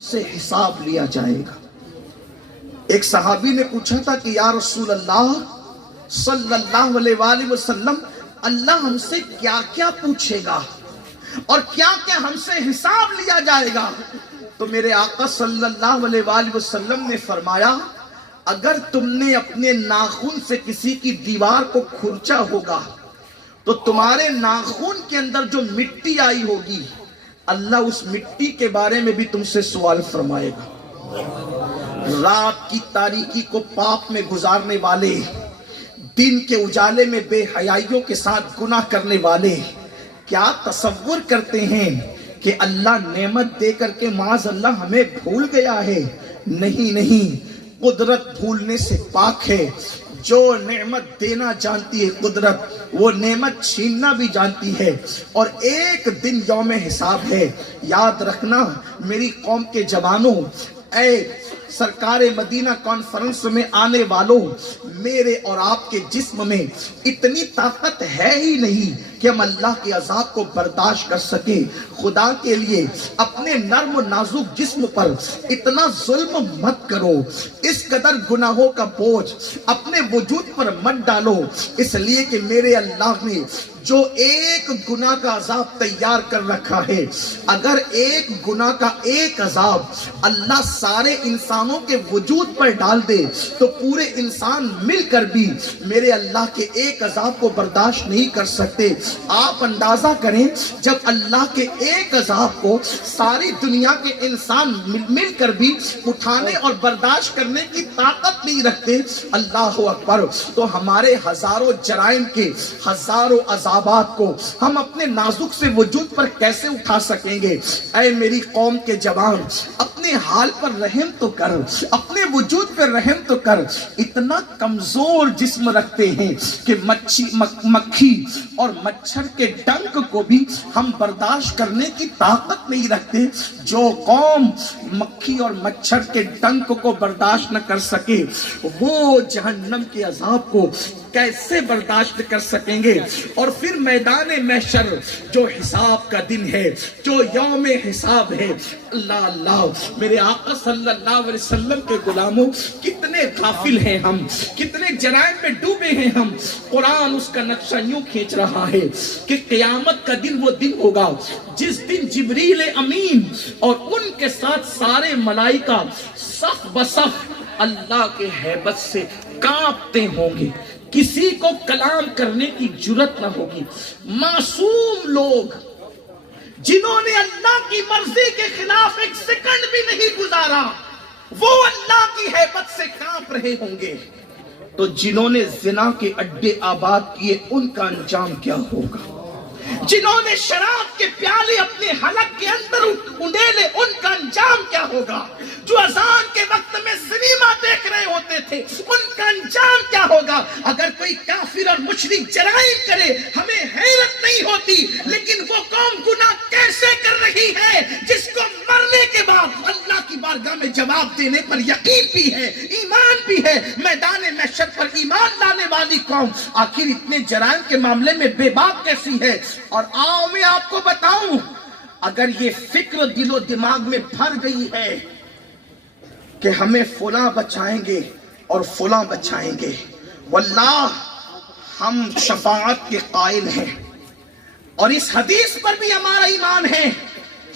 سے حساب لیا جائے گا۔ ایک صحابی نے پوچھا تھا کہ یا رسول اللہ صلی اللہ علیہ وآلہ وسلم، اللہ ہم سے کیا کیا پوچھے گا اور کیا کیا ہم سے حساب لیا جائے گا؟ تو میرے آقا صلی اللہ علیہ وآلہ وسلم نے فرمایا، اگر تم نے اپنے ناخن سے کسی کی دیوار کو کھرچا ہوگا تو تمہارے ناخن کے اندر جو مٹی آئی ہوگی، اللہ اس مٹی کے بارے میں بھی تم سے سوال فرمائے گا۔ رات کی تاریکی کو پاپ میں گزارنے والے، دن کے اجالے میں بے حیائیوں کے ساتھ گناہ کرنے والے کیا تصور کرتے ہیں کہ اللہ نعمت دے کر کے معاذ اللہ ہمیں بھول گیا ہے؟ نہیں نہیں، قدرت بھولنے سے پاک ہے۔ جو نعمت دینا جانتی ہے قدرت، وہ نعمت چھیننا بھی جانتی ہے، اور ایک دن یوم حساب ہے۔ یاد رکھنا میری قوم کے جوانوں، اے سرکار مدینہ کانفرنس میں آنے والوں، میرے اور آپ کے جسم میں اتنی طاقت ہے ہی نہیں کہ ہم اللہ کے عذاب کو برداشت کر سکیں۔ خدا کے لیے اپنے نرم و نازک جسم پر اتنا ظلم مت کرو، اس قدر گناہوں کا بوجھ اپنے وجود پر مت ڈالو، اس لیے کہ میرے اللہ نے جو ایک گناہ کا عذاب تیار کر رکھا ہے، اگر ایک گناہ کا ایک عذاب اللہ سارے انسانوں کے وجود پر ڈال دے تو پورے انسان مل کر بھی میرے اللہ کے ایک عذاب کو برداشت نہیں کر سکتے۔ آپ اندازہ کریں، جب اللہ کے ایک عذاب کو ساری دنیا کے انسان مل کر بھی اٹھانے اور برداشت کرنے کی طاقت نہیں رکھتے، اللہ اکبر، تو ہمارے ہزاروں جرائم کے ہزاروں عذابات کو ہم اپنے نازک سے وجود پر کیسے اٹھا سکیں گے؟ اے میری قوم کے جوان، اپنے حال پر رحم تو کر، اپنے وجود پر رحم تو کر۔ اتنا کمزور جسم رکھتے ہیں کہ مکھی اور مچھر کے ڈنک کو بھی ہم برداشت کرنے کی طاقت نہیں رکھتے۔ جو قوم مکھی اور مچھر کے ڈنک کو برداشت نہ کر سکے، وہ جہنم کے عذاب کو کیسے برداشت کر سکیں گے؟ اور پھر میدان محشر جو حساب کا دن ہے، جو یوم حساب ہے، اللہ اللہ، میرے آقا صلی اللہ علیہ وسلم کے غلاموں، کتنے غافل ہیں ہم، کتنے جرائم میں ڈوبے ہیں ہم۔ قرآن اس کا نقشہ یوں کھینچ رہا ہے کہ قیامت کا دن وہ دن ہوگا جس دن جبریل امین اور ان کے ساتھ سارے ملائکہ صف بصف اللہ کے ہیبت سے کانپتے ہوں گے، کسی کو کلام کرنے کی جرت نہ ہوگی۔ معصوم لوگ جنہوں نے اللہ کی مرضی کے خلاف ایک سیکنڈ بھی نہیں گزارا، وہ اللہ کی ہیبت سے کانپ رہے ہوں گے، تو جنہوں نے زنا کے اڈے آباد کیے ان کا انجام کیا ہوگا؟ جنہوں نے شراب کے پیالے اپنے حلق کے اندر انڈیلے، ان کا انجام کیا ہوگا؟ جو اذان کے وقت میں سنیما دیکھ رہے ہوتے تھے، ان کا انجام کیا ہوگا؟ اگر کوئی کافر اور مشرک جرائم کرے ہمیں حیرت نہیں ہوتی، لیکن وہ قوم گناہ کیسے کر رہی ہے جس کو مرنے کے بعد اللہ کی بارگاہ میں جواب دینے پر یقین بھی ہے، ایمان بھی ہے، میدان محشر پر ایمان لانے والی قوم آخر اتنے جرائم کے معاملے میں بے باک کیسی ہے؟ اور آؤ میں آپ کو بتاؤں، اگر یہ فکر دل و دماغ میں بھر گئی ہے کہ ہمیں فلاں بچائیں گے اور فلاں بچائیں گے، واللہ ہم شفاعت کے قائل ہیں، اور اس حدیث پر بھی ہمارا ایمان ہے،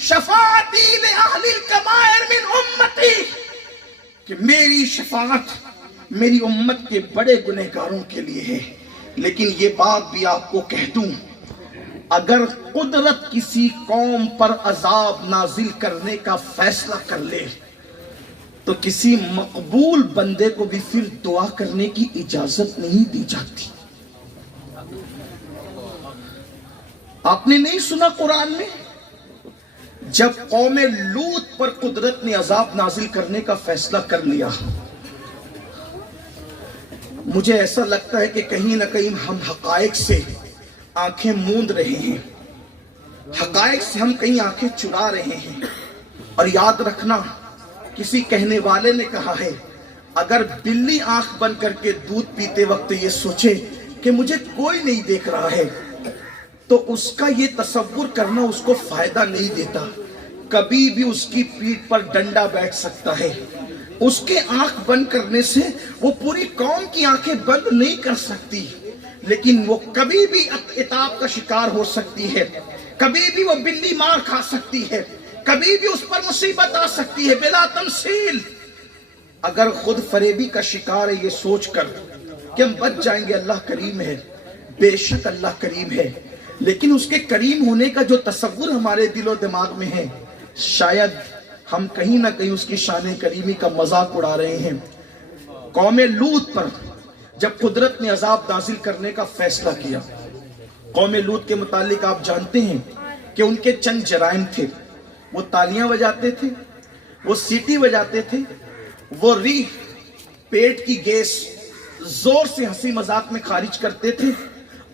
شفاعتی لأہل الکبائر من امتی، کہ میری شفاعت میری امت کے بڑے گنہگاروں کے لیے ہے۔ لیکن یہ بات بھی آپ کو کہہ دوں، اگر قدرت کسی قوم پر عذاب نازل کرنے کا فیصلہ کر لے تو کسی مقبول بندے کو بھی پھر دعا کرنے کی اجازت نہیں دی جاتی۔ آپ نے نہیں سنا قرآن میں جب قوم لوط پر قدرت نے عذاب نازل کرنے کا فیصلہ کر لیا؟ مجھے ایسا لگتا ہے کہ کہیں نہ کہیں ہم حقائق سے آنکھیں موند رہے ہیں، حقائق سے ہم کہیں آنکھیں چرا رہے ہیں۔ اور یاد رکھنا، کسی کہنے والے نے کہا ہے، اگر بلی آنکھ بند کر کے دودھ پیتے وقت یہ سوچے کہ مجھے کوئی نہیں دیکھ رہا ہے، تو اس کا یہ تصور کرنا اس کو فائدہ نہیں دیتا، کبھی بھی اس کی پیٹھ پر ڈنڈا بیٹھ سکتا ہے. اس کے آنکھ بند کرنے سے وہ پوری قوم کی آنکھیں بند نہیں کر سکتی، لیکن وہ کبھی بھی عتاب کا شکار ہو سکتی ہے، کبھی بھی وہ بلی مار کھا سکتی ہے، کبھی بھی اس پر مصیبت آ سکتی ہے بلا تمثیل. اگر خود فریبی کا شکار ہے یہ سوچ کر کہ ہم بچ جائیں گے، اللہ کریم ہے، بے شک اللہ کریم ہے، لیکن اس کے کریم ہونے کا جو تصور ہمارے دل و دماغ میں ہے، شاید ہم کہیں نہ کہیں اس کی شان کریمی کا مذاق اڑا رہے ہیں. قوم لوط پر جب قدرت نے عذاب نازل کرنے کا فیصلہ کیا، قوم لوط کے متعلق آپ جانتے ہیں کہ ان کے چند جرائم تھے. وہ تالیاں بجاتے تھے، وہ سیٹی بجاتے تھے، وہ ریح پیٹ کی گیس زور سے ہنسی مذاق میں خارج کرتے تھے،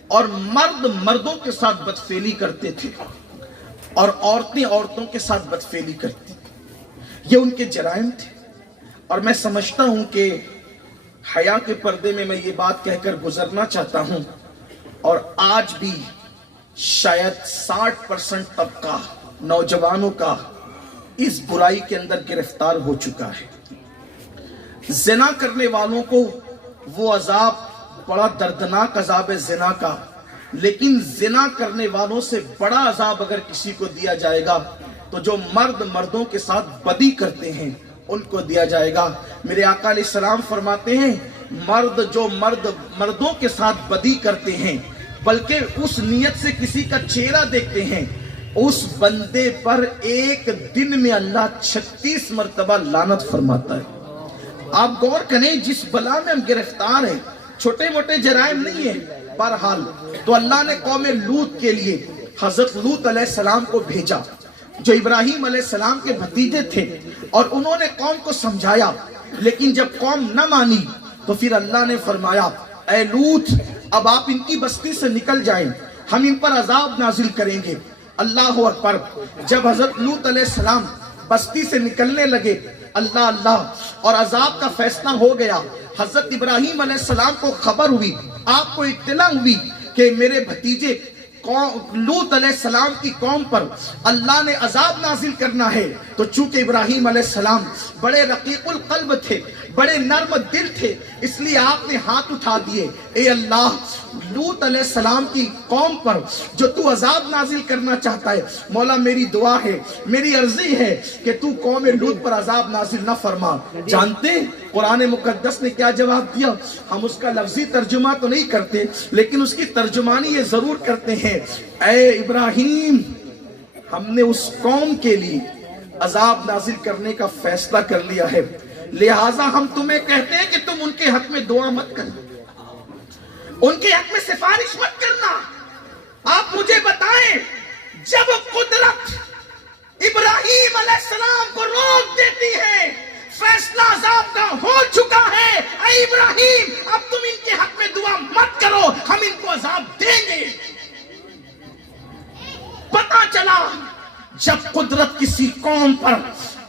اور مرد مردوں کے ساتھ بدفعلی کرتے تھے، اور عورتیں عورتوں کے ساتھ بدفعلی کرتی. یہ ان کے جرائم تھے. اور میں سمجھتا ہوں کہ حیا کے پردے میں یہ بات کہہ کر گزرنا چاہتا ہوں، اور آج بھی شاید 60% طبقہ نوجوانوں کا اس برائی کے اندر گرفتار ہو چکا ہے. زنا کرنے والوں کو وہ عذاب، بڑا دردناک عذاب ہے زنا کا، لیکن زنا کرنے والوں سے بڑا عذاب اگر کسی کو دیا جائے گا تو جو مرد مردوں کے ساتھ بدی کرتے ہیں ان کو دیا جائے گا. میرے آقا علیہ السلام فرماتے ہیں جو مرد مردوں کے ساتھ بدی کرتے ہیں بلکہ اس نیت سے کسی کا چہرہ دیکھتے ہیں، اس بندے پر ایک دن میں اللہ 36 مرتبہ لعنت فرماتا ہے. آپ غور کریں جس بلا میں ہم گرفتار ہیں، چھوٹے موٹے جرائم نہیں ہیں. بہرحال تو اللہ نے قوم لوط کے لیے حضرت لوط علیہ السلام کو بھیجا جو ابراہیم علیہ السلام کے بھتیجے تھے، اور انہوں نے قوم کو سمجھایا، لیکن جب قوم نہ مانی تو پھر اللہ نے فرمایا اے لوط اب آپ ان کی بستی سے نکل جائیں، ہم ان پر عذاب نازل کریں گے. اللہ اکبر. جب حضرت لوط علیہ السلام بستی سے نکلنے لگے، اللہ اور عذاب کا فیصلہ ہو گیا. حضرت ابراہیم علیہ السلام کو خبر ہوئی، آپ کو اطلاع ہوئی کہ میرے بھتیجے لوط علیہ السلام کی قوم پر اللہ نے عذاب نازل کرنا ہے. تو چونکہ ابراہیم علیہ السلام بڑے رقیق القلب تھے، بڑے نرم دل تھے، اس لیے آپ نے ہاتھ اٹھا دیے، اے اللہ لوط علیہ السلام کی قوم پر جو تو عذاب نازل کرنا چاہتا ہے، مولا میری دعا ہے، میری عرضی ہے کہ تو قوم لوط پر عذاب نازل نہ فرما. جانتے ہیں قرآن مقدس نے کیا جواب دیا؟ ہم اس کا لفظی ترجمہ تو نہیں کرتے، لیکن اس کی ترجمانی یہ ضرور کرتے ہیں، اے ابراہیم ہم نے اس قوم کے لیے عذاب نازل کرنے کا فیصلہ کر لیا ہے، لہٰذا ہم تمہیں کہتے ہیں کہ تم ان کے حق میں دعا مت کرنا، ان کے حق میں سفارش مت کرنا. آپ مجھے بتائیں جب قدرت ابراہیم علیہ السلام کو روک دیتی ہے، فیصلہ عذاب کا ہو چکا ہے، اے ابراہیم اب تم ان کے حق میں دعا مت کرو، ہم ان کو عذاب دیں گے. پتہ چلا جب قدرت کسی قوم پر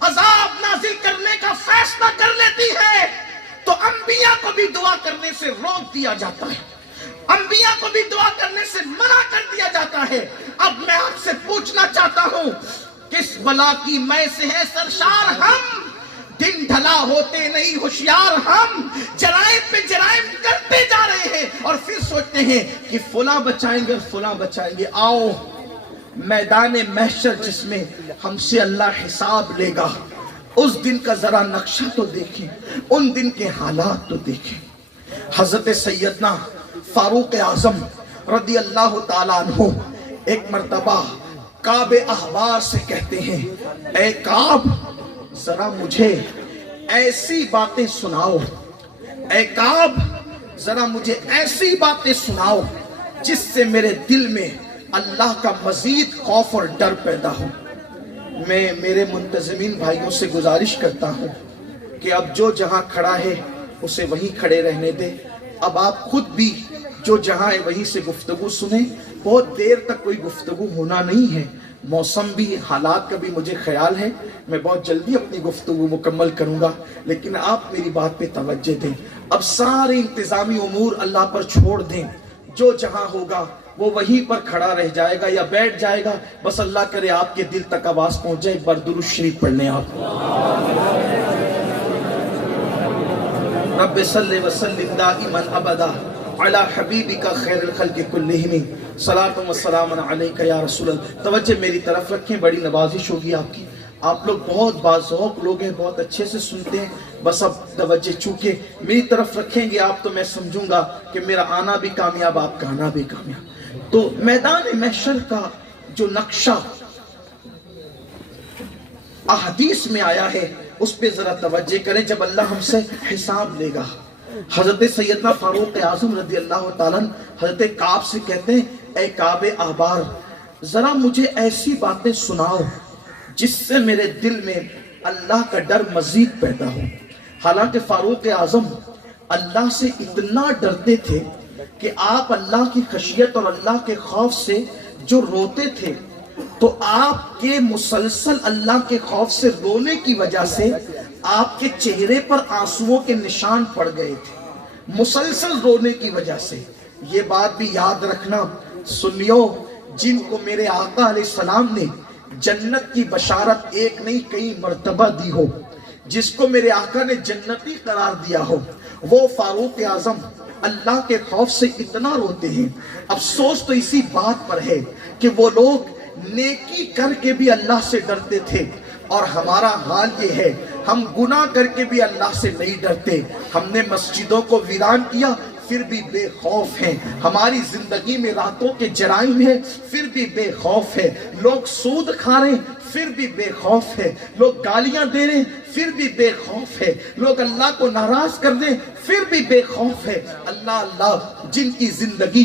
عذاب نازل کرنے کا فیصلہ کر لیتی ہے تو انبیاء کو بھی دعا کرنے سے روک دیا جاتا ہے، انبیاء کو بھی دعا کرنے سے منع کر دیا جاتا ہے. اب میں آپ سے پوچھنا چاہتا ہوں کس بلا کی میں سے ہے سرشار ہم؟ دن ڈھلا ہوتے نہیں ہوشیار ہم، جرائم پہ جرائم کرتے جا رہے ہیں اور پھر سوچتے ہیں کہ فلاں بچائیں گے فلاں بچائیں گے. آؤ میدان محشر جس میں ہم سے اللہ حساب لے گا، اس دن کا ذرا نقشہ تو دیکھیں، ان دن کے حالات تو دیکھیں. حضرت سیدنا فاروق اعظم رضی اللہ تعالیٰ عنہ ایک مرتبہ کعب احبار سے کہتے ہیں اے کعب ذرا مجھے ایسی باتیں سناؤ، اے کعب ذرا مجھے ایسی باتیں سناؤ جس سے میرے دل میں اللہ کا مزید خوف اور ڈر پیدا ہو. میں میرے منتظمین بھائیوں سے گزارش کرتا ہوں کہ اب جو جہاں کھڑا ہے اسے وہیں کھڑے رہنے دے. اب آپ خود بھی جو جہاں ہے وہیں سے گفتگو سنیں. بہت دیر تک کوئی گفتگو ہونا نہیں ہے، موسم بھی حالات کا بھی مجھے خیال ہے، میں بہت جلدی اپنی گفتگو مکمل کروں گا، لیکن آپ میری بات پہ توجہ دیں. اب سارے انتظامی امور اللہ پر چھوڑ دیں، جو جہاں ہوگا وہ وہیں پر کھڑا رہ جائے گا یا بیٹھ جائے گا. بس اللہ کرے آپ کے دل تک آواز پہنچ جائے. ایک بار درود شریف پڑھ لیں آپ. رب صلی وسلم دائما ابدا علی حبیبک خیر الخلق کلہم صلاۃ و سلام علیک یا رسول اللہ. توجہ میری طرف رکھیں, بڑی نوازش ہوگی آپ کی. آپ لوگ بہت باذوق لوگ ہیں, بہت اچھے سے سنتے ہیں. بس اب توجہ چونکہ میری طرف رکھیں گے آپ تو میں سمجھوں گا کہ میرا آنا بھی کامیاب, آپ کا آنا بھی کامیاب. تو میدان محشر کا جو نقشہ احادیث میں آیا ہے اس پہ ذرا توجہ کریں. جب اللہ ہم سے حساب لے گا, حضرت سیدنا فاروق اعظم رضی اللہ تعالیٰ حضرت کعب سے کہتے ہیں, اے کعب احبار, ذرا مجھے ایسی باتیں سناؤ جس سے میرے دل میں اللہ کا ڈر مزید پیدا ہو. حالانکہ فاروق اعظم اللہ سے اتنا ڈرتے تھے کہ آپ اللہ کی خشیت اور اللہ کے خوف سے جو روتے تھے, تو آپ کے مسلسل اللہ کے خوف سے رونے کی وجہ سے آپ کے چہرے پر آنسوؤں کے نشان پڑ گئے تھے, مسلسل رونے کی وجہ سے. یہ بات بھی یاد رکھنا سنیو, جن کو میرے آقا علیہ السلام نے جنت کی بشارت ایک نہیں کئی مرتبہ دی ہو, جس کو میرے آقا نے جنتی قرار دیا ہو, وہ فاروق اعظم اللہ کے خوف سے اتنا روتے ہیں. افسوس تو اسی بات پر ہے کہ وہ لوگ نیکی کر کے بھی اللہ سے ڈرتے تھے, اور ہمارا حال یہ ہے ہم گناہ کر کے بھی اللہ سے نہیں ڈرتے. ہم نے مسجدوں کو ویران کیا پھر بھی بے خوف ہیں, ہماری زندگی میں راتوں کے جرائم ہیں پھر بھی بے خوف ہے, لوگ سود کھا رہے ہیں پھر بھی بے خوف ہے, لوگ گالیاں دے رہے ہیں پھر بھی بے خوف ہے, لوگ اللہ کو ناراض کر رہے ہیں پھر بھی بے خوف ہے. اللہ اللہ جن کی زندگی